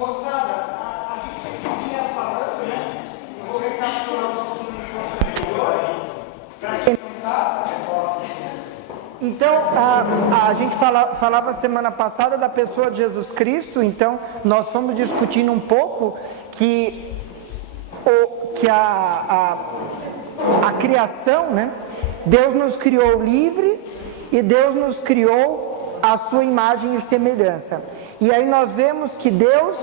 Moçada, a gente vinha falando, né? Eu vou recapitular um pouquinho do ponto anterior, para quem não está, então, a gente falava semana passada da pessoa de Jesus Cristo, então nós fomos discutindo um pouco que a criação, né? Deus nos criou livres e Deus nos criou à sua imagem e semelhança. E aí nós vemos que Deus,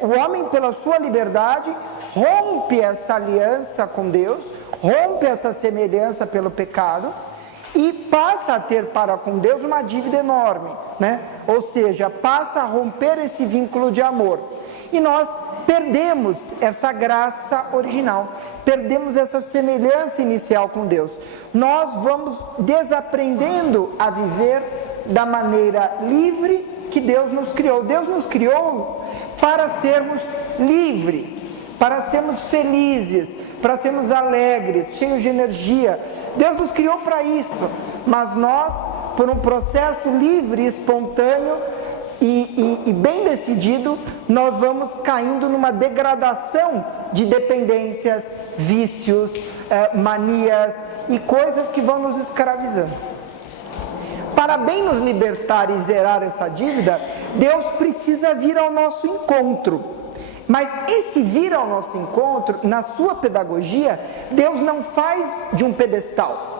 o homem pela sua liberdade, rompe essa aliança com Deus, rompe essa semelhança pelo pecado e passa a ter para com Deus uma dívida enorme, né? Ou seja, passa a romper esse vínculo de amor. E nós perdemos essa graça original, perdemos essa semelhança inicial com Deus. Nós vamos desaprendendo a viver da maneira livre que Deus nos criou. Deus nos criou para sermos livres, para sermos felizes, para sermos alegres, cheios de energia. Deus nos criou para isso, mas nós, por um processo livre, espontâneo e bem decidido, nós vamos caindo numa degradação de dependências, vícios, manias e coisas que vão nos escravizando. Para bem nos libertar e zerar essa dívida, Deus precisa vir ao nosso encontro. Mas esse vir ao nosso encontro, na sua pedagogia, Deus não faz de um pedestal.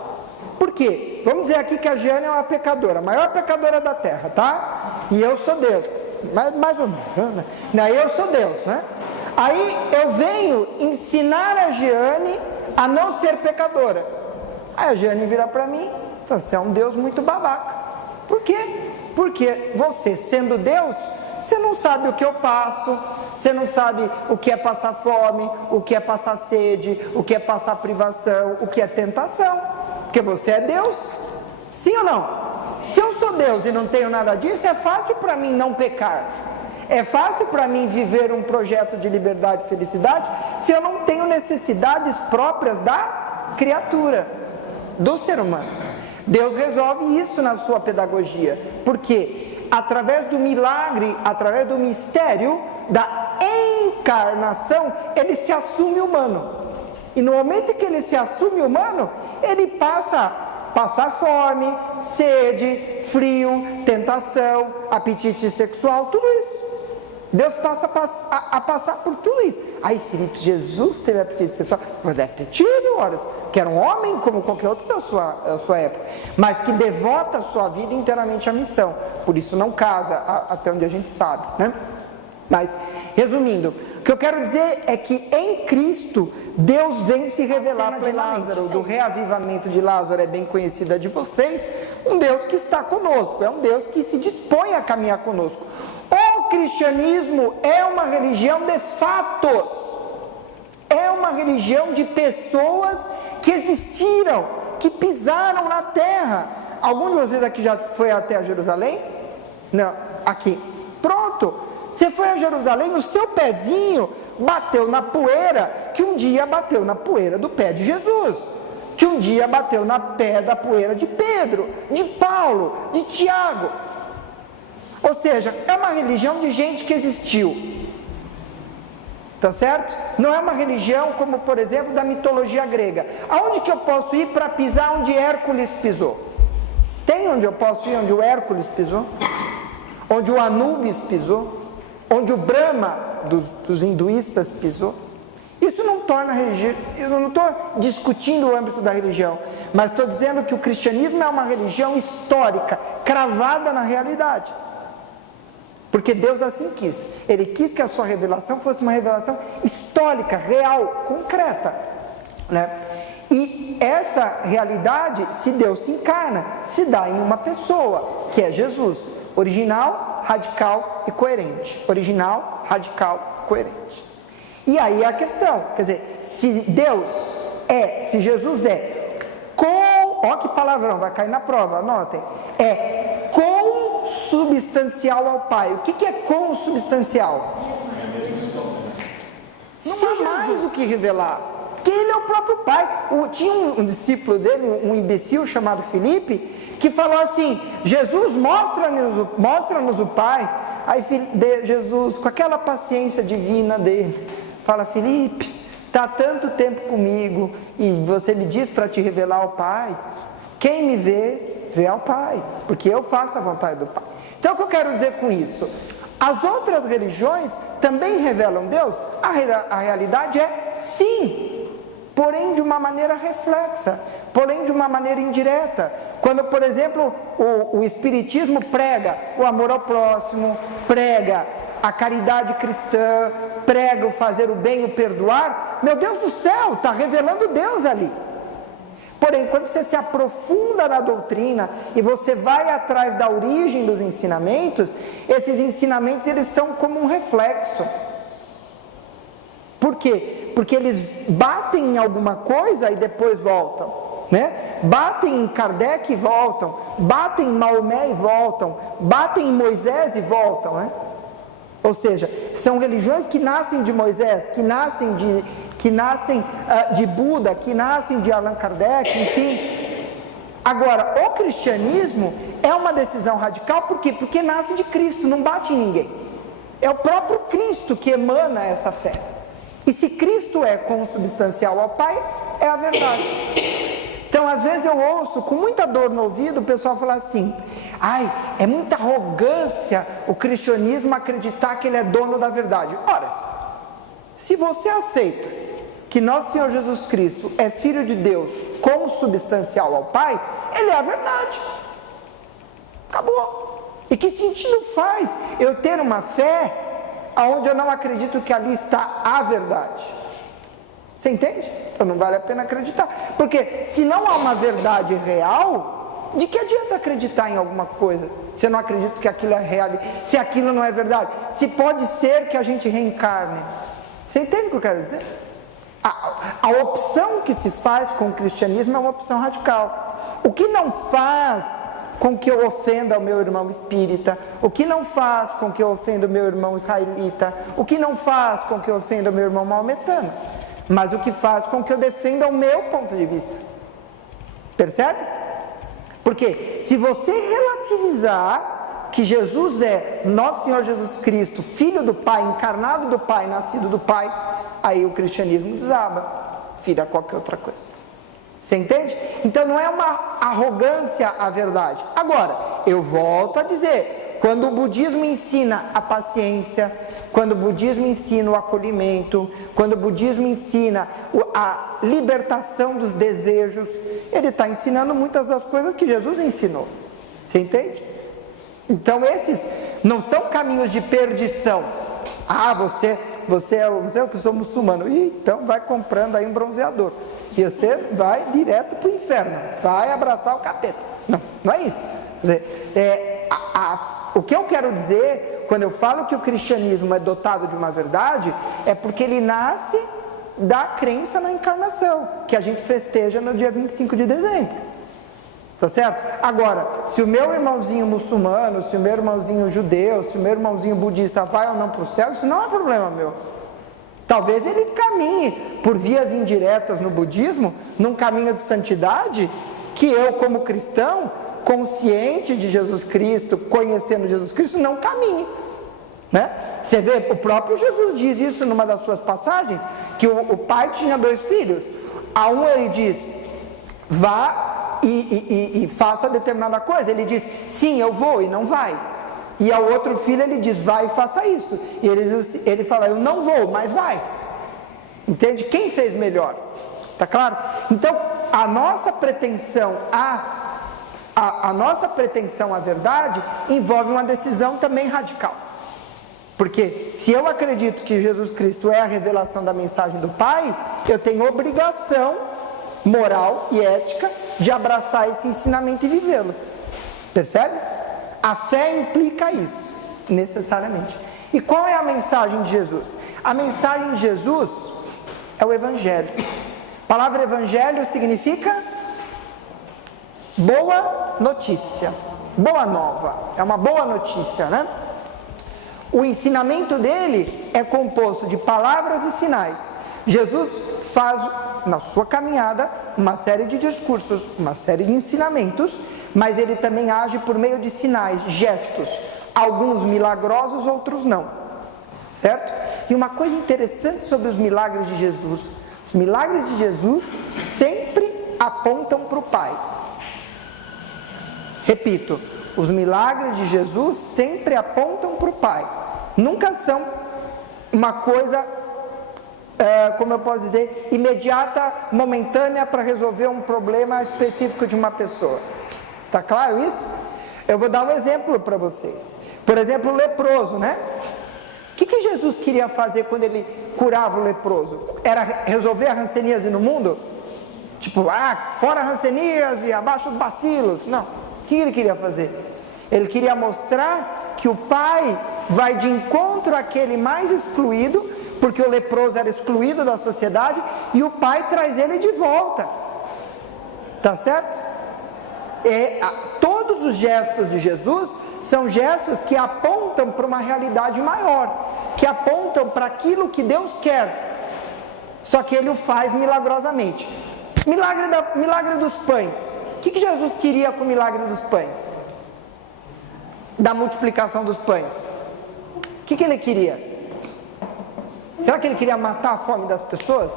Por quê? Vamos dizer aqui que a Jeane é uma pecadora, a maior pecadora da terra, tá? E eu sou Deus, mais ou menos, né? Eu sou Deus, né? Aí eu venho ensinar a Jeane a não ser pecadora. Aí a Jeane vira para mim e fala, você é um Deus muito babaca. Por quê? Porque você, sendo Deus, você não sabe o que eu passo, você não sabe o que é passar fome, o que é passar sede, o que é passar privação, o que é tentação, porque você é Deus, sim ou não? Se eu sou Deus e não tenho nada disso, é fácil para mim não pecar, é fácil para mim viver um projeto de liberdade e felicidade, se eu não tenho necessidades próprias da criatura, do ser humano. Deus resolve isso na sua pedagogia, porque através do milagre, através do mistério da encarnação, ele se assume humano. E no momento em que ele se assume humano, ele passa a passar fome, sede, frio, tentação, apetite sexual, tudo isso. Deus passa a passar por tudo isso. Aí Felipe, Jesus teve apetite sexual, mas deve ter tido horas, que era um homem como qualquer outro da sua época, mas que devota a sua vida inteiramente à missão, por isso não casa, até onde a gente sabe, né? Mas, resumindo, o que eu quero dizer é que em Cristo, Deus vem se revelar para Lázaro, do reavivamento de Lázaro é bem conhecida de vocês, um Deus que está conosco, é um Deus que se dispõe a caminhar conosco. O cristianismo é uma religião de fatos, é uma religião de pessoas que existiram, que pisaram na terra. Algum de vocês aqui já foi até Jerusalém? Não, aqui. Pronto, você foi a Jerusalém, o seu pezinho bateu na poeira, que um dia bateu na poeira do pé de Jesus, que um dia bateu na poeira de Pedro, de Paulo, de Tiago. Ou seja, é uma religião de gente que existiu, tá certo? Não é uma religião como, por exemplo, da mitologia grega. Aonde que eu posso ir para pisar onde Hércules pisou? Tem onde eu posso ir onde o Hércules pisou? Onde o Anubis pisou? Onde o Brahma dos hinduístas pisou? Isso não torna religião, eu não estou discutindo o âmbito da religião, mas estou dizendo que o cristianismo é uma religião histórica, cravada na realidade. Porque Deus assim quis. Ele quis que a sua revelação fosse uma revelação histórica, real, concreta, né? E essa realidade, se Deus se encarna, se dá em uma pessoa, que é Jesus. Original, radical e coerente. Original, radical, coerente. E aí a questão, quer dizer, se Jesus é ó que palavrão, vai cair na prova, anotem, é consubstancial ao Pai. O que é consubstancial? Não há mais o que revelar, porque ele é o próprio Pai. Tinha um discípulo dele, um imbecil chamado Filipe, que falou assim, Jesus, mostra-nos o Pai. Aí Jesus, com aquela paciência divina dele, fala: Felipe, está há tanto tempo comigo e você me diz para te revelar ao Pai. Quem me vê ao Pai, porque eu faço a vontade do Pai. Então o que eu quero dizer com isso? As outras religiões também revelam Deus? A realidade é sim, porém de uma maneira reflexa, porém de uma maneira indireta. Quando, por exemplo, o Espiritismo prega o amor ao próximo, prega a caridade cristã, prega o fazer o bem, o perdoar, meu Deus do céu, está revelando Deus ali. Porém, quando você se aprofunda na doutrina e você vai atrás da origem dos ensinamentos, esses ensinamentos eles são como um reflexo. Por quê? Porque eles batem em alguma coisa e depois voltam, né? Batem em Kardec e voltam, batem em Maomé e voltam, batem em Moisés e voltam, né? Ou seja, são religiões que nascem de Moisés, que nascem de Buda, que nascem de Allan Kardec, enfim. Agora, o cristianismo é uma decisão radical, por quê? Porque nasce de Cristo, não bate em ninguém. É o próprio Cristo que emana essa fé. E se Cristo é consubstancial ao Pai, é a verdade. Então, às vezes eu ouço com muita dor no ouvido o pessoal falar assim: ai, é muita arrogância o cristianismo acreditar que ele é dono da verdade. Ora, se você aceita que nosso Senhor Jesus Cristo é Filho de Deus, consubstancial ao Pai, ele é a verdade. Acabou. E que sentido faz eu ter uma fé onde eu não acredito que ali está a verdade? Você entende? Então não vale a pena acreditar. Porque se não há uma verdade real, de que adianta acreditar em alguma coisa? Se eu não acredito que aquilo é real, se aquilo não é verdade, se pode ser que a gente reencarne. Você entende o que eu quero dizer? A opção que se faz com o cristianismo é uma opção radical. O que não faz com que eu ofenda o meu irmão espírita, o que não faz com que eu ofenda o meu irmão israelita, o que não faz com que eu ofenda o meu irmão maometano, mas o que faz com que eu defenda o meu ponto de vista. Percebe? Porque se você relativizar que Jesus é nosso Senhor Jesus Cristo, Filho do Pai, encarnado do Pai, nascido do Pai, aí o cristianismo desaba, vira qualquer outra coisa. Você entende? Então não é uma arrogância à verdade. Agora, eu volto a dizer, quando o budismo ensina a paciência, quando o budismo ensina o acolhimento, quando o budismo ensina a libertação dos desejos, ele está ensinando muitas das coisas que Jesus ensinou. Você entende? Então esses não são caminhos de perdição. Ah, você é o que sou muçulmano. Então vai comprando aí um bronzeador, que você vai direto para o inferno, vai abraçar o capeta. Não é isso. Quer dizer, o que eu quero dizer, quando eu falo que o cristianismo é dotado de uma verdade, é porque ele nasce da crença na encarnação, que a gente festeja no dia 25 de dezembro. Tá certo? Agora, se o meu irmãozinho muçulmano, se o meu irmãozinho judeu, se o meu irmãozinho budista vai ou não para o céu, isso não é problema meu. Talvez ele caminhe por vias indiretas no budismo, num caminho de santidade, que eu como cristão, consciente de Jesus Cristo, conhecendo Jesus Cristo, não caminhe. Né? Você vê, o próprio Jesus diz isso numa das suas passagens, que o pai tinha 2 filhos. A um ele diz, vá e faça determinada coisa. Ele diz, sim, eu vou, e não vai. E ao outro filho ele diz, vai e faça isso. E ele fala, eu não vou, mas vai. Entende? Quem fez melhor? Tá claro? Então, a nossa pretensão à verdade envolve uma decisão também radical. Porque se eu acredito que Jesus Cristo é a revelação da mensagem do Pai, eu tenho obrigação moral e ética de abraçar esse ensinamento e vivê-lo. Percebe? A fé implica isso, necessariamente. E qual é a mensagem de Jesus? A mensagem de Jesus é o Evangelho. A palavra Evangelho significa boa notícia, boa nova, é uma boa notícia, né? O ensinamento dele é composto de palavras e sinais. Jesus faz, na sua caminhada, uma série de discursos, uma série de ensinamentos, mas ele também age por meio de sinais, gestos, alguns milagrosos, outros não, certo? E uma coisa interessante sobre os milagres de Jesus, os milagres de Jesus sempre apontam para o Pai. Repito, os milagres de Jesus sempre apontam para o Pai, nunca são uma coisa, como eu posso dizer, imediata, momentânea para resolver um problema específico de uma pessoa. Está claro isso? Eu vou dar um exemplo para vocês. Por exemplo, o leproso, né? O que Jesus queria fazer quando ele curava o leproso? Era resolver a hanseníase no mundo? Tipo, fora a hanseníase e abaixo os bacilos. Não. O que ele queria fazer? Ele queria mostrar que o Pai vai de encontro àquele mais excluído, porque o leproso era excluído da sociedade, e o Pai traz ele de volta. Tá certo? Todos os gestos de Jesus são gestos que apontam para uma realidade maior, que apontam para aquilo que Deus quer, só que Ele o faz milagrosamente. Milagre dos pães. O que Jesus queria com o milagre dos pães? Da multiplicação dos pães. O que Ele queria? Será que Ele queria matar a fome das pessoas?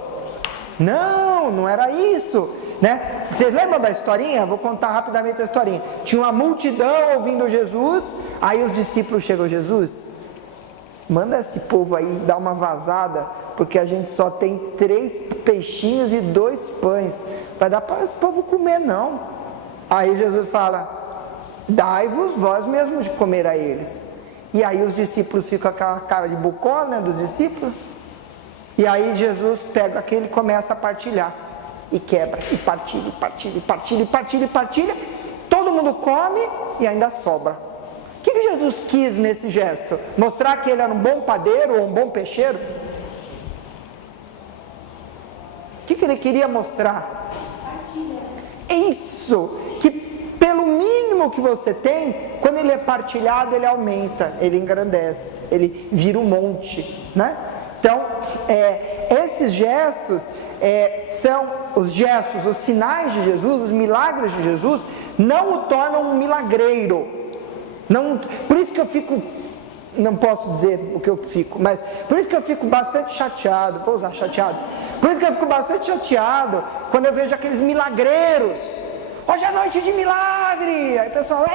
Não, não era isso, né? Vocês lembram da historinha? Vou contar rapidamente a historinha. Tinha uma multidão ouvindo Jesus, aí os discípulos chegam: Jesus, manda esse povo aí dar uma vazada, porque a gente só tem 3 peixinhos e 2 pães, vai dar para esse povo comer não. Aí Jesus fala: dai-vos vós mesmos de comer a eles. E aí os discípulos ficam com aquela cara de bocó, né, dos discípulos. E aí Jesus pega aquele e começa a partilhar, e quebra, e partilha, e partilha, e partilha, e partilha, e partilha. Todo mundo come e ainda sobra. O que Jesus quis nesse gesto? Mostrar que ele era um bom padeiro ou um bom peixeiro? O que ele queria mostrar? Partilha. Isso, que pelo mínimo que você tem, quando ele é partilhado, ele aumenta, ele engrandece, ele vira um monte, né? Então, esses gestos são os gestos, os sinais de Jesus, os milagres de Jesus, não o tornam um milagreiro. Não, por isso que eu fico, não posso dizer o que eu fico, mas por isso que eu fico bastante chateado, vou usar chateado, por isso que eu fico bastante chateado quando eu vejo aqueles milagreiros. Hoje é noite de milagre, aí o pessoal,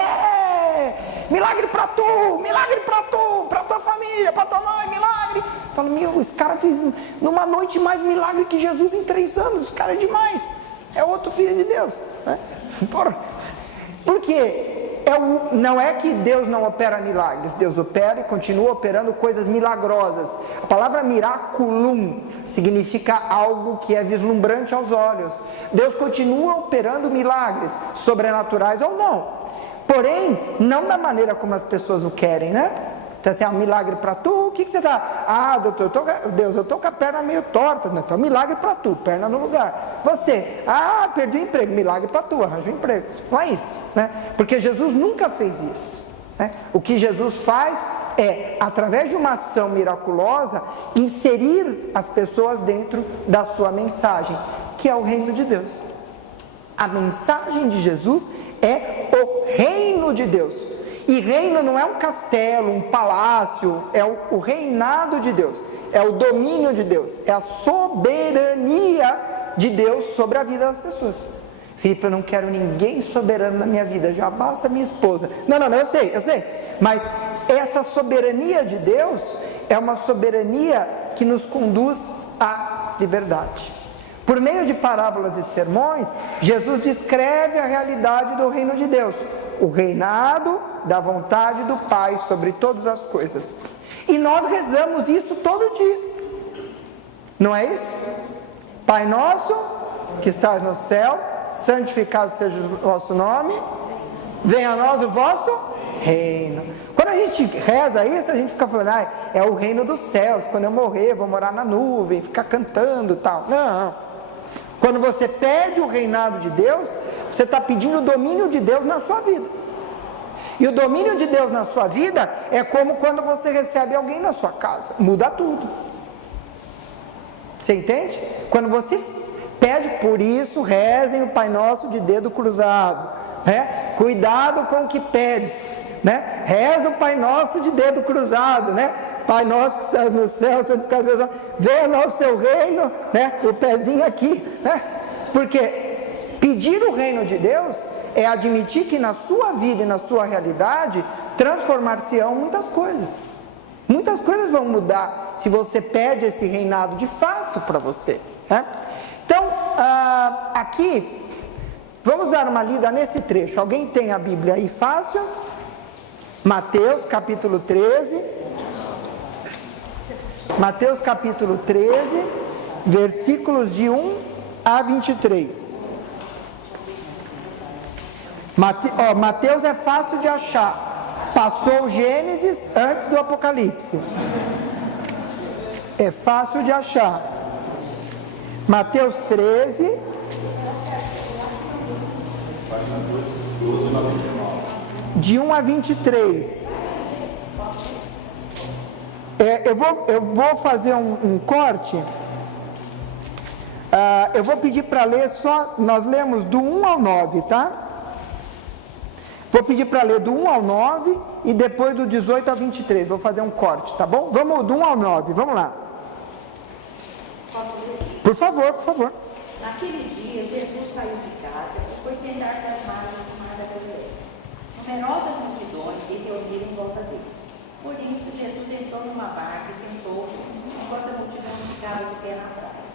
milagre pra tu, pra tua família, pra tua mãe, milagre. Eu falo, esse cara fez numa noite mais milagre que Jesus em 3 anos, esse cara é demais, é outro filho de Deus, né? Por quê? Não é que Deus não opera milagres, Deus opera e continua operando coisas milagrosas. A palavra miraculum significa algo que é vislumbrante aos olhos. Deus continua operando milagres, sobrenaturais ou não, porém, não da maneira como as pessoas o querem, né? Então assim, um milagre para tu, o que você tá? Doutor, Deus, eu tô com a perna meio torta, né? Então milagre para tu, perna no lugar. Você, perdi o emprego, milagre para tu, arranja um emprego. Não é isso, né? Porque Jesus nunca fez isso, né? O que Jesus faz é, através de uma ação miraculosa, inserir as pessoas dentro da sua mensagem, que é o reino de Deus. A mensagem de Jesus é o reino de Deus. E reino não é um castelo, um palácio, é o reinado de Deus, é o domínio de Deus, é a soberania de Deus sobre a vida das pessoas. Filipe, eu não quero ninguém soberano na minha vida, já basta minha esposa. Não, eu sei, mas essa soberania de Deus é uma soberania que nos conduz à liberdade. Por meio de parábolas e sermões, Jesus descreve a realidade do reino de Deus, o reinado da vontade do Pai sobre todas as coisas. E nós rezamos isso todo dia, não é isso? Pai nosso, que estás no céu, santificado seja o vosso nome, venha a nós o vosso reino. Quando a gente reza isso, a gente fica falando, é o reino dos céus, quando eu morrer, eu vou morar na nuvem, ficar cantando e tal. Não. Quando você pede o reinado de Deus, você está pedindo o domínio de Deus na sua vida. E o domínio de Deus na sua vida é como quando você recebe alguém na sua casa, muda tudo. Você entende? Quando você pede, por isso rezem o Pai Nosso de dedo cruzado, né? Cuidado com o que pedes, né? Reza o Pai Nosso de dedo cruzado, né? Pai Nosso que estás no céu, santificado seja o teu nome, venha o nosso seu reino, né? O pezinho aqui, né? Porque pedir o reino de Deus é admitir que na sua vida e na sua realidade transformar-se-ão muitas coisas. Muitas coisas vão mudar se você pede esse reinado de fato para você, né? Então, aqui, vamos dar uma lida nesse trecho. Alguém tem a Bíblia aí fácil? Mateus capítulo 13. Mateus capítulo 13, versículos de 1 a 23. Mateus é fácil de achar. Passou o Gênesis antes do Apocalipse. É fácil de achar. Mateus 13. De 1 a 23. Eu vou fazer um corte. Eu vou pedir para ler só, nós lemos do 1 ao 9, tá? Vou pedir para ler do 1 ao 9 e depois do 18 ao 23. Vou fazer um corte, tá bom? Vamos do 1 ao 9, vamos lá. Posso ler? Por favor, por favor. Naquele dia, Jesus saiu de casa e foi sentar-se às margens do mar da Galileia. Numerosas multidões se reuniram em volta dele. Por isso, Jesus entrou numa barca e sentou-se, enquanto a multidão ficava de pé na praia.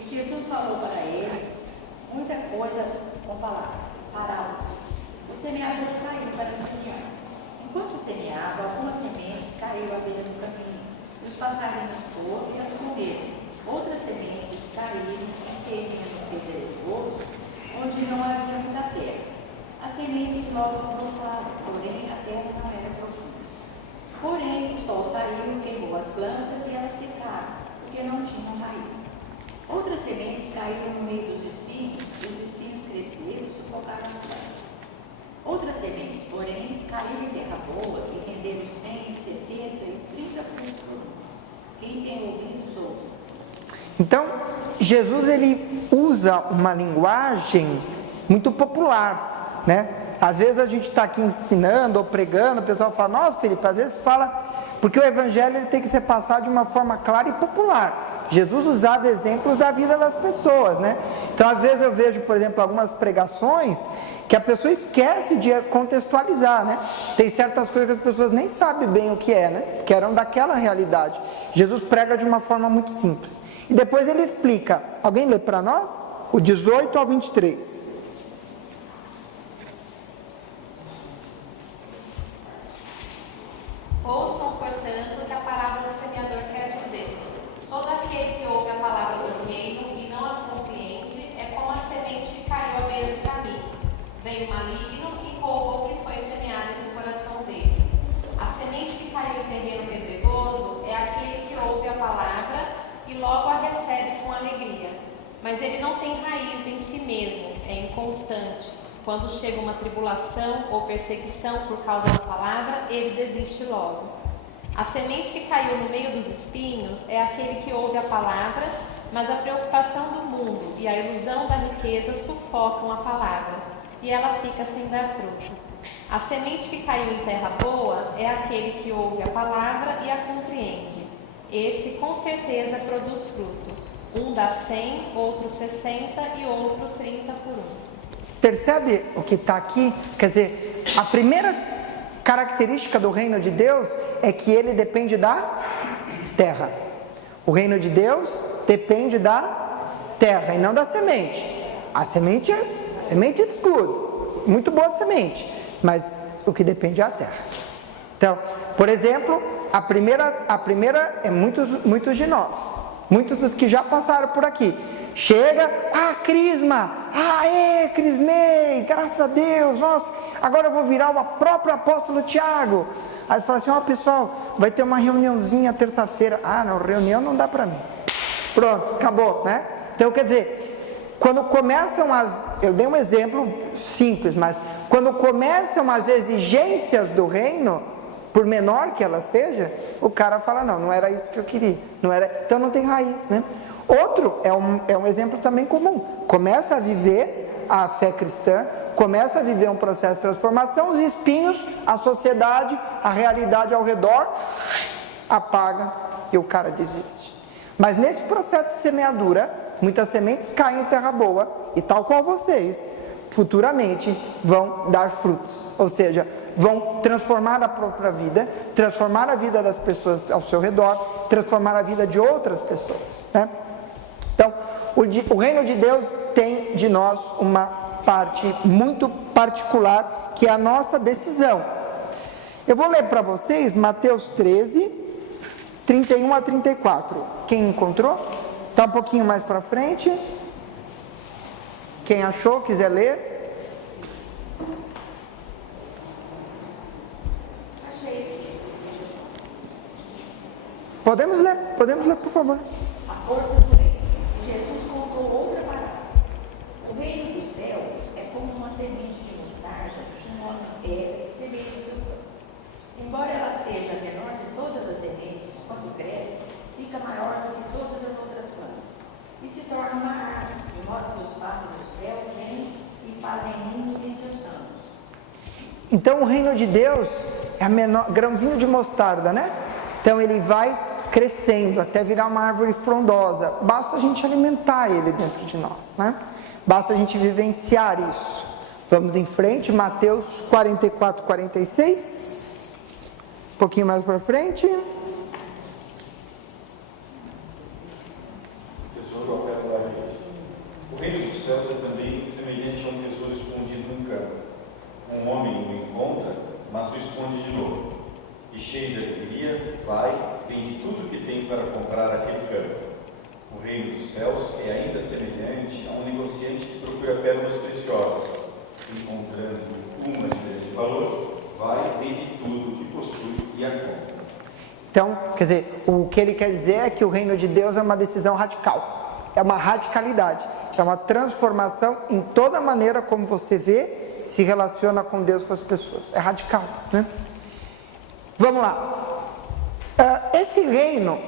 E Jesus falou para eles muita coisa com parábolas. O semeador saiu para semear. Enquanto semeava, algumas sementes caíram à beira do caminho, e os passarinhos foram e as comeram. Outras sementes caíram em terreno pedregoso, onde não havia muita terra. As sementes logo brotaram, porém a terra não era profunda. Porém, o sol saiu, queimou as plantas e elas secaram, porque não tinham raiz. Outras sementes caíram no meio dos espinhos, e os espinhos cresceram e sufocaram as plantas. Outras sementes, porém, caíram em terra boa e renderam 100, 60 e 30 frutos por um. Quem tem ouvidos, ouça. Então, Jesus ele usa uma linguagem muito popular, né? Às vezes a gente está aqui ensinando ou pregando, o pessoal fala, nossa, Felipe, às vezes fala, porque o evangelho ele tem que ser passado de uma forma clara e popular. Jesus usava exemplos da vida das pessoas, né? Então, às vezes eu vejo, por exemplo, algumas pregações que a pessoa esquece de contextualizar, né? Tem certas coisas que as pessoas nem sabem bem o que é, né? Que eram daquela realidade. Jesus prega de uma forma muito simples. E depois ele explica. Alguém lê para nós? O 18 ao 23. Ouçam, portanto, o que a parábola do semeador quer dizer. Todo aquele que ouve a palavra do reino e não a compreende é como a semente que caiu à beira do caminho. Vem o maligno e rouba o que foi semeado no coração dele. A semente que caiu em terreno pedregoso é aquele que ouve a palavra e logo a recebe com alegria. Mas ele não tem raiz em si mesmo, é inconstante. Quando chega uma tribulação ou perseguição por causa da palavra, ele desiste logo. A semente que caiu no meio dos espinhos é aquele que ouve a palavra, mas a preocupação do mundo e a ilusão da riqueza sufocam a palavra, e ela fica sem dar fruto. A semente que caiu em terra boa é aquele que ouve a palavra e a compreende. Esse, com certeza, produz fruto. Um dá 100, outro 60 e outro 30 por um. Percebe o que está aqui? Quer dizer, a primeira característica do reino de Deus é que ele depende da terra. O reino de Deus depende da terra e não da semente. A semente é tudo, muito boa semente, mas o que depende é a terra. Então, por exemplo, a primeira é muitos de nós, muitos dos que já passaram por aqui. Chega, crisma, crismei, graças a Deus, nossa, agora eu vou virar o próprio apóstolo Tiago. Aí fala assim, pessoal, vai ter uma reuniãozinha terça-feira. Não, reunião não dá para mim. Pronto, acabou, né? Então, quer dizer, quando começam eu dei um exemplo simples, mas quando começam as exigências do reino, por menor que ela seja, o cara fala, não era isso que eu queria, então não tem raiz, né? Outro é um exemplo também comum, começa a viver a fé cristã, começa a viver um processo de transformação, os espinhos, a sociedade, a realidade ao redor, apaga e o cara desiste. Mas nesse processo de semeadura, muitas sementes caem em terra boa e tal qual vocês, futuramente vão dar frutos, ou seja, vão transformar a própria vida, transformar a vida das pessoas ao seu redor, transformar a vida de outras pessoas, né? Então, o reino de Deus tem de nós uma parte muito particular, que é a nossa decisão. Eu vou ler para vocês Mateus 13, 31 a 34. Quem encontrou? Está um pouquinho mais para frente. Quem achou, quiser ler. Podemos ler, por favor. A força do reino. Jesus contou outra parábola. O reino do céu é como uma semente de mostarda que um homem pega e semeia no seu campo. Embora ela seja a menor de todas as sementes, quando cresce, fica maior do que todas as outras plantas. E se torna uma árvore, de modo que os pássaros do céu vêm e fazem ninhos em seus ramos. Então o reino de Deus é a menor, grãozinho de mostarda, né? Então ele vai crescendo até virar uma árvore frondosa. Basta a gente alimentar ele dentro de nós, né? Basta a gente vivenciar isso. Vamos em frente, Mateus 44, 46. Um pouquinho mais para frente. O reino dos céus é também semelhante a um tesouro escondido num campo. Um homem o encontra, mas o esconde de novo. E cheio de alegria, vai, vende tudo o que tem para comprar aquele campo. O reino dos céus é ainda semelhante a um negociante que procura pérolas preciosas. Encontrando uma de grande valor, vai, vende tudo o que possui e a compra. Então, quer dizer, o que ele quer dizer é que o reino de Deus é uma decisão radical. É uma radicalidade. É uma transformação em toda a maneira como você vê, se relaciona com Deus e com as pessoas. É radical, né? Vamos lá. Esse reino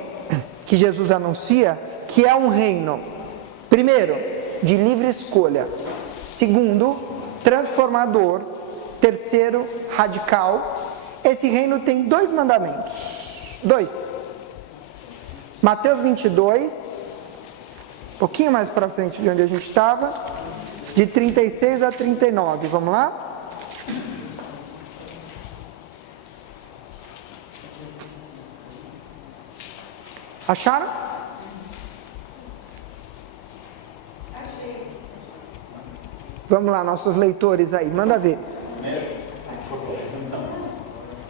que Jesus anuncia, que é um reino, primeiro, de livre escolha. Segundo, transformador. Terceiro, radical. Esse reino tem 2 mandamentos. 2. Mateus 22, um pouquinho mais para frente de onde a gente estava, de 36 a 39. Vamos lá? Acharam? Achei. Vamos lá, nossos leitores aí, manda ver.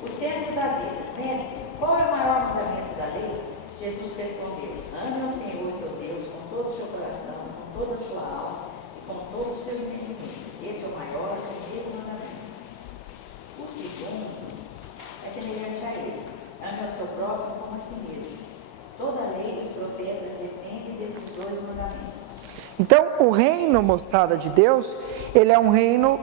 O servo da vida, mestre, qual é o maior mandamento da lei? Jesus respondeu: ame ao Senhor seu Deus com todo o seu coração, com toda a sua alma e com todo o seu entendimento. Esse é o maior e primeiro mandamento. O segundo é semelhante a esse: ame ao seu próximo como a si mesmo. Toda a lei dos profetas depende desses 2 mandamentos. Então, o reino, moçada de Deus, ele é um reino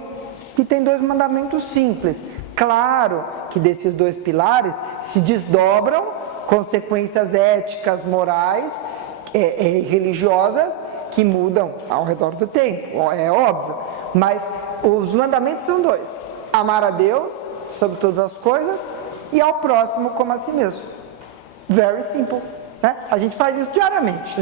que tem 2 mandamentos simples. Claro que desses 2 pilares se desdobram consequências éticas, morais, religiosas, que mudam ao redor do tempo, é óbvio. Mas os mandamentos são 2. Amar a Deus sobre todas as coisas e ao próximo como a si mesmo. Very simple. Né? A gente faz isso diariamente,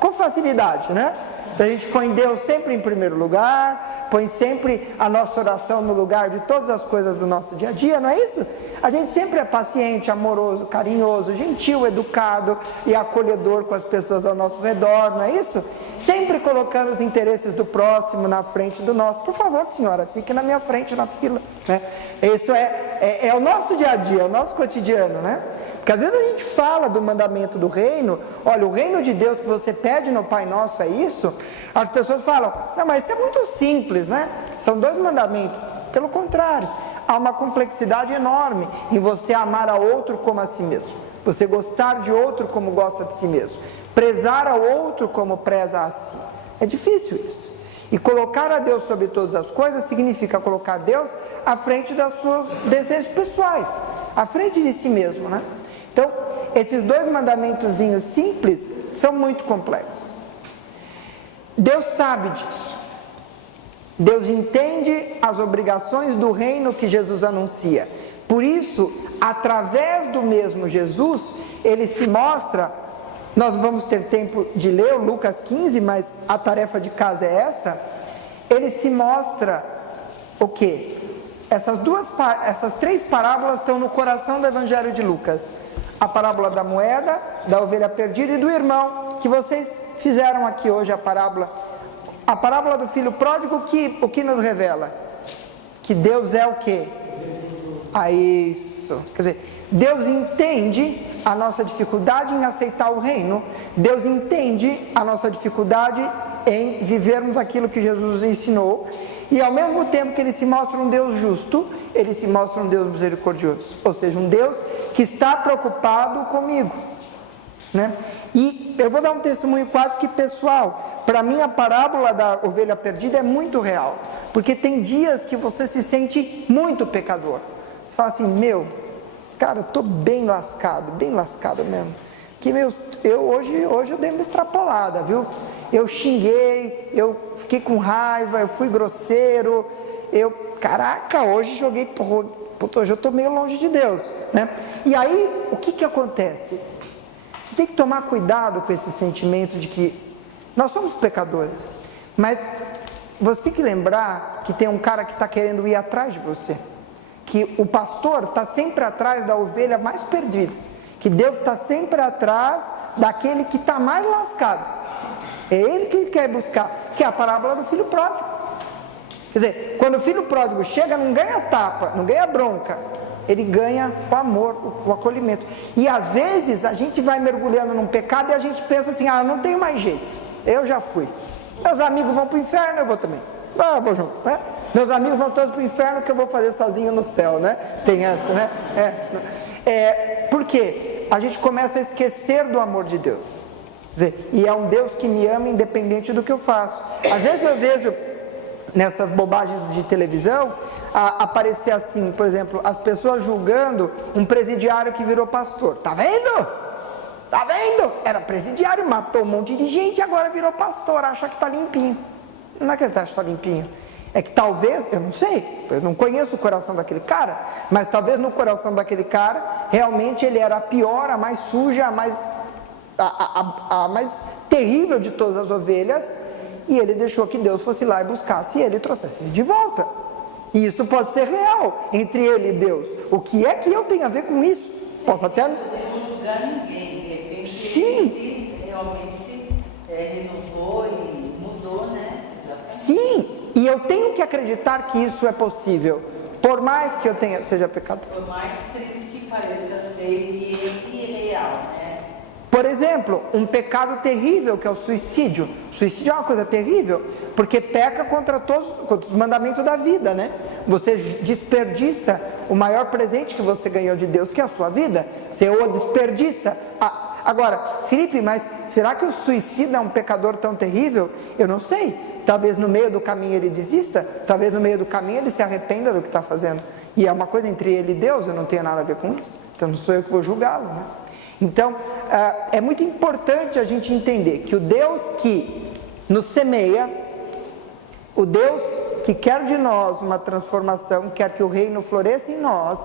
com facilidade, né? Então a gente põe Deus sempre em primeiro lugar, põe sempre a nossa oração no lugar de todas as coisas do nosso dia a dia, não é isso? A gente sempre é paciente, amoroso, carinhoso, gentil, educado e acolhedor com as pessoas ao nosso redor, não é isso? Sempre colocando os interesses do próximo na frente do nosso. Por favor, senhora, fique na minha frente na fila, né? Isso é o nosso dia a dia, é o nosso cotidiano, né? Porque às vezes a gente fala do mandamento do reino, olha, o reino de Deus que você pede no Pai Nosso é isso, as pessoas falam, não, mas isso é muito simples, né? São 2 mandamentos. Pelo contrário, há uma complexidade enorme em você amar a outro como a si mesmo, você gostar de outro como gosta de si mesmo, prezar ao outro como preza a si. É difícil isso. E colocar a Deus sobre todas as coisas significa colocar Deus à frente dos seus desejos pessoais, à frente de si mesmo, né? Então, esses 2 mandamentozinhos simples são muito complexos. Deus sabe disso. Deus entende as obrigações do reino que Jesus anuncia. Por isso, através do mesmo Jesus, ele se mostra. Nós vamos ter tempo de ler o Lucas 15, mas a tarefa de casa é essa. Ele se mostra o quê? Essas 3 parábolas estão no coração do Evangelho de Lucas. A parábola da moeda, da ovelha perdida e do irmão, que vocês fizeram aqui hoje a parábola. A parábola do filho pródigo, o que nos revela? Que Deus é o quê? Isso. Quer dizer, Deus entende a nossa dificuldade em aceitar o reino. Deus entende a nossa dificuldade em vivermos aquilo que Jesus nos ensinou. E ao mesmo tempo que ele se mostra um Deus justo, ele se mostra um Deus misericordioso. Ou seja, um Deus que está preocupado comigo, né? E eu vou dar um testemunho quase que pessoal. Para mim a parábola da ovelha perdida é muito real. Porque tem dias que você se sente muito pecador. Você fala assim, cara, eu estou bem lascado mesmo. Que hoje eu dei uma extrapolada, viu? Eu xinguei, eu fiquei com raiva, eu fui grosseiro, hoje hoje eu estou meio longe de Deus, né? E aí, o que acontece? Você tem que tomar cuidado com esse sentimento de que nós somos pecadores, mas você que lembrar que tem um cara que está querendo ir atrás de você, que o pastor está sempre atrás da ovelha mais perdida, que Deus está sempre atrás daquele que está mais lascado. É ele que ele quer buscar, que é a parábola do filho pródigo. Quer dizer, quando o filho pródigo chega, não ganha tapa, não ganha bronca, ele ganha o amor, o acolhimento. E às vezes a gente vai mergulhando num pecado e a gente pensa assim, eu não tenho mais jeito, eu já fui. Meus amigos vão para o inferno, eu vou também. Eu vou junto, né? Meus amigos vão todos para o inferno, o que eu vou fazer sozinho no céu, né? Tem essa, né? Por quê? A gente começa a esquecer do amor de Deus. Quer dizer, e é um Deus que me ama independente do que eu faço. Às vezes eu vejo nessas bobagens de televisão aparecer assim, por exemplo, as pessoas julgando um presidiário que virou pastor. Tá vendo? Tá vendo? Era presidiário, matou um monte de gente e agora virou pastor, acha que tá limpinho. Não é que ele acha que tá limpinho. É que talvez, eu não sei, eu não conheço o coração daquele cara, mas talvez no coração daquele cara, realmente ele era a pior, a mais suja, a mais terrível de todas as ovelhas, e ele deixou que Deus fosse lá e buscasse ele e trouxesse ele de volta. E isso pode ser real entre ele e Deus. O que é que eu tenho a ver com isso? Posso até... Não podemos julgar ninguém, de repente Sim. ele realmente renovou e mudou, né? Exatamente. Sim, e eu tenho que acreditar que isso é possível, por mais que eu seja pecador. Por mais triste que pareça ser irreal, né? Por exemplo, um pecado terrível que é o suicídio. O suicídio é uma coisa terrível, porque peca contra os mandamentos da vida, né? Você desperdiça o maior presente que você ganhou de Deus, que é a sua vida. Você o desperdiça. Agora, Felipe, mas será que o suicida é um pecador tão terrível? Eu não sei. Talvez no meio do caminho ele desista, talvez no meio do caminho ele se arrependa do que está fazendo. E é uma coisa entre ele e Deus, eu não tenho nada a ver com isso. Então não sou eu que vou julgá-lo, né? Então, é muito importante a gente entender que o Deus que nos semeia, o Deus que quer de nós uma transformação, quer que o reino floresça em nós,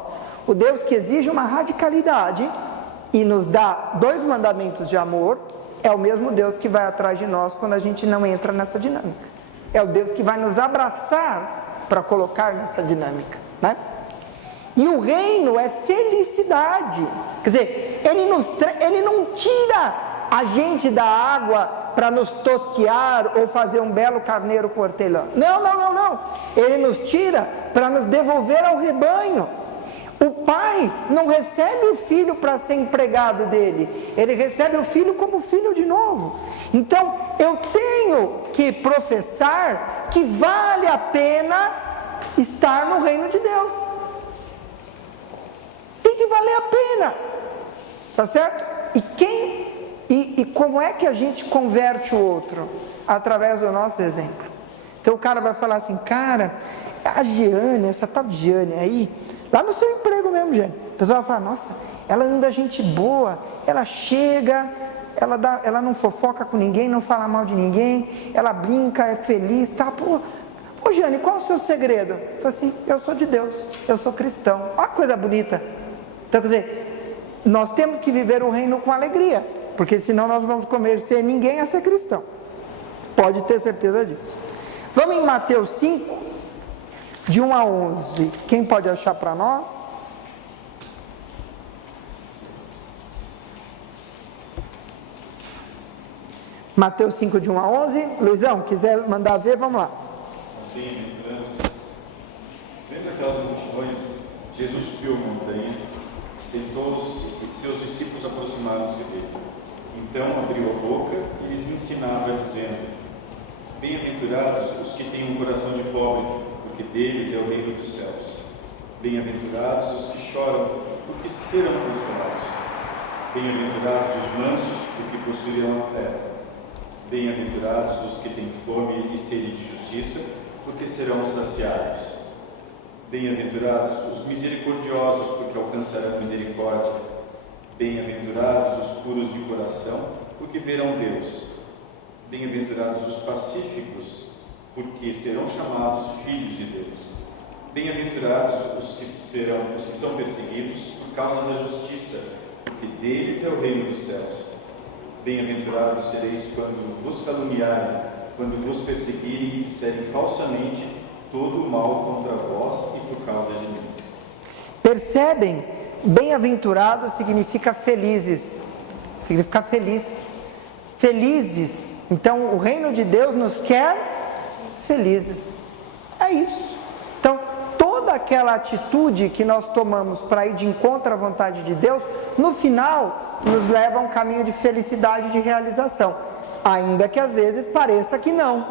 o Deus que exige uma radicalidade e nos dá 2 mandamentos de amor, é o mesmo Deus que vai atrás de nós quando a gente não entra nessa dinâmica. É o Deus que vai nos abraçar para colocar nessa dinâmica, né? E o reino é felicidade. Quer dizer, ele não tira a gente da água para nos tosquiar ou fazer um belo carneiro com hortelã. Não. Ele nos tira para nos devolver ao rebanho. O pai não recebe o filho para ser empregado dele. Ele recebe o filho como filho de novo. Então, eu tenho que professar que vale a pena estar no reino de Deus. Tem que valer a pena, tá certo? E como é que a gente converte o outro? Através do nosso exemplo. Então o cara vai falar assim, cara, a Giane, essa tal de Giane aí, lá no seu emprego mesmo, Giane, a pessoa vai falar, nossa, ela anda gente boa, ela chega, ela não fofoca com ninguém, não fala mal de ninguém, ela brinca, é feliz, tá, pô Jane, qual é o seu segredo? Eu falei assim, eu sou de Deus, eu sou cristão. Olha que coisa bonita. Então, quer dizer, nós temos que viver o reino com alegria, porque senão nós vamos convencer ninguém a ser cristão. Pode ter certeza disso. Vamos em Mateus 5, de 1 a 11. Quem pode achar para nós? Mateus 5, de 1 a 11. Luizão, quiser mandar ver, vamos lá. As bem-aventuranças. Vendo aquelas multidões, Jesus subiu a montanha, sentou-se e seus discípulos aproximaram-se dele. Então abriu a boca e lhes ensinava, dizendo: Bem-aventurados os que têm um coração de pobre, porque deles é o reino dos céus. Bem-aventurados os que choram, porque serão consolados. Bem-aventurados os mansos, porque possuirão a terra. Bem-aventurados os que têm fome e sede de justiça, porque serão saciados. Bem-aventurados os misericordiosos, porque alcançarão misericórdia. Bem-aventurados os puros de coração, porque verão Deus. Bem-aventurados os pacíficos, porque serão chamados filhos de Deus. Bem-aventurados os que são perseguidos por causa da justiça, porque deles é o reino dos céus. Bem-aventurados sereis quando vos caluniarem, quando vos perseguirem e disserem falsamente todo o mal contra vós e por causa de mim. Percebem? Bem-aventurados significa felizes. Significa feliz. Felizes. Então, o reino de Deus nos quer felizes. É isso. Então, toda aquela atitude que nós tomamos para ir de encontro à vontade de Deus, no final, nos leva a um caminho de felicidade e de realização. Ainda que às vezes pareça que não.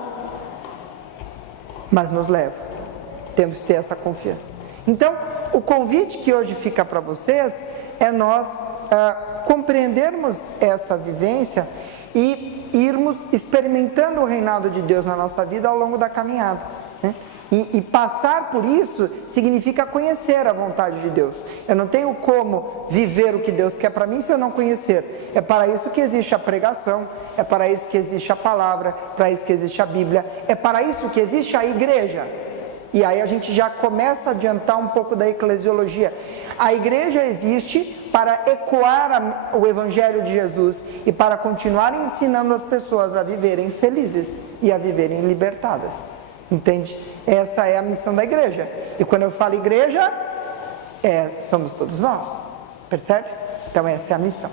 Mas nos leva. Temos que ter essa confiança. Então, o convite que hoje fica para vocês é nós compreendermos essa vivência e irmos experimentando o reinado de Deus na nossa vida ao longo da caminhada, né? E passar por isso significa conhecer a vontade de Deus. Eu não tenho como viver o que Deus quer para mim se eu não conhecer. É para isso que existe a pregação, é para isso que existe a palavra, é para isso que existe a Bíblia, é para isso que existe a igreja. E aí a gente já começa a adiantar um pouco da eclesiologia. A igreja existe para ecoar o Evangelho de Jesus e para continuar ensinando as pessoas a viverem felizes e a viverem libertadas. Entende? Essa é a missão da igreja. E quando eu falo igreja, somos todos nós. Percebe? Então essa é a missão.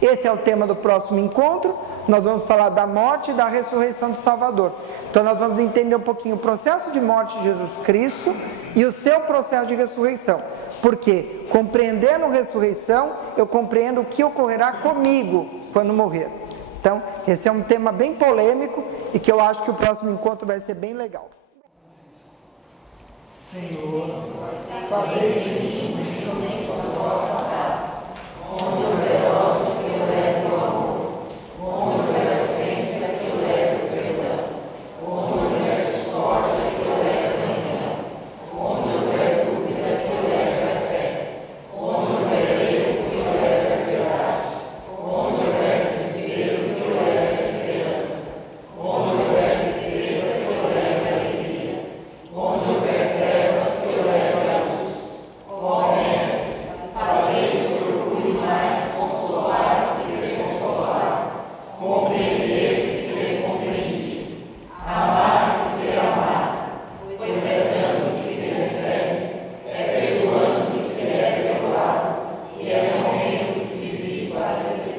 Esse é o tema do próximo encontro. Nós vamos falar da morte e da ressurreição do Salvador. Então nós vamos entender um pouquinho o processo de morte de Jesus Cristo e o seu processo de ressurreição. Porque compreendendo a ressurreição, eu compreendo o que ocorrerá comigo quando morrer. Então, esse é um tema bem polêmico e que eu acho que o próximo encontro vai ser bem legal. Senhor, fazei de mim a vossa paz, onde houver ódio que eu leve o amor, onde houver ofensa que eu leve o perdão, onde houver discórdia que eu leve a união, onde houver dúvida que eu leve a fé, onde houver erro que eu leve a verdade, onde houver desespero que eu leve a esperança, onde houver tristeza que eu leve a alegria, onde houver trevas que eu leve a luz. Ó Mestre, fazei que eu procure mais consolar que ser consolado, compreender que ser compreendido, amar que ser amado, pois é dando que se recebe, é perdoando que se é perdoado, e é morrendo que se vive para a eternidade.